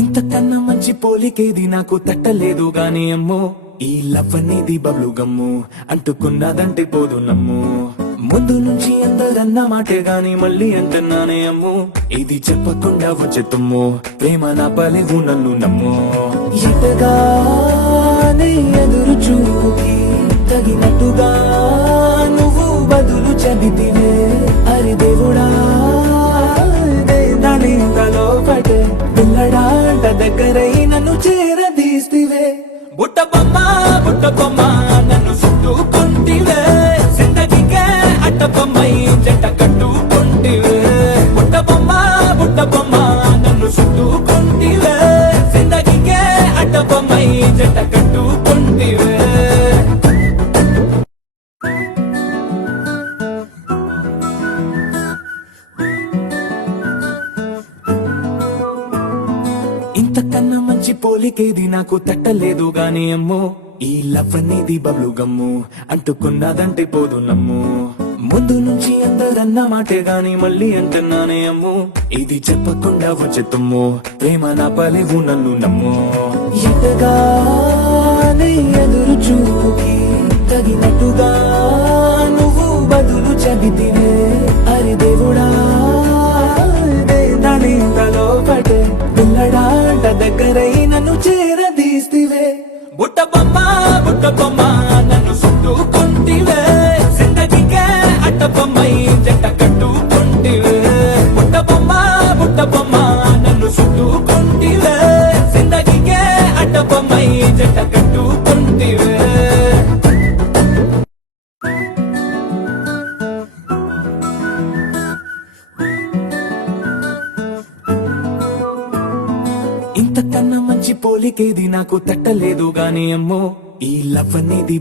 ఇంతకన్నా మంచి పోలికేది నాకు తట్టలేదు గాని అమ్మో, ఈ లవ్ అనేది బబ్లు గమ్ము, అంటుకున్నదంటే పోదు నమ్ము. ముందు నుంచి అందరన్న మాటే గాని మళ్ళీ అంటున్నానే అమ్ము, ఇది చెప్పకుండా వచ్చే తుమ్ము, ప్రేమ నా పలేవు నన్ను నమ్ము. ఎటగానే ఎదురు చూకి తగినట్టుగా నువ్వు బదులు చెబితివే, అరి దేవుడా దానింతలో పటే పిల్లడాంట దగ్గరై నన్ను చేరదీస్తివే. బుట్ట బొమ్మ నన్ను చుట్టుకుంటివే, జిందగీకే అట్ట బొమ్మై జంట కట్టుకుంటివే. బుట్ట బొమ్మ నన్ను చుట్టుకుంటివే, జిందగీకే అట్ట బొమ్మై జంట కట్టుకుంటివే. ఇంతకన్నా మంచి పోలికేది నాకు తట్టలేదు గాని అమ్మో, ఈ లవ్ అనేది బబ్లు గమ్ము, అంటుకున్నదంటే పోదు నమ్ము. ముందు నుంచి అందరన్న మాటే గాని మళ్ళీ అంటున్నానే అమ్ము, ఇది చెప్పకుండా వచ్చే తుమ్ము, ప్రేమ నా పలేవు నన్ను నమ్ము. ఎటగానే ఎదురు చూకి తగినట్టుగా నువ్వు బదులు చెబితివే, అరి దేవుడా దానింతలో పటే పిల్లడాంట దగ్గరై నన్ను చేరదీస్తివే. బుట్ట బొమ్మ నన్ను చుట్టుకుంటివే, జిందగీకే అట్ట బొమ్మై జంట కట్టుకుంటివే. బుట్ట బొమ్మ నన్ను చుట్టుకుంటివే, జిందగీకే అట్ట బొమ్మై జంట కట్టుకుంటివే. ఇంతకన్నా మంచి పోలికేది నాకు తట్టలేదు గాని అమ్మో, ఈ లవ్ అనేది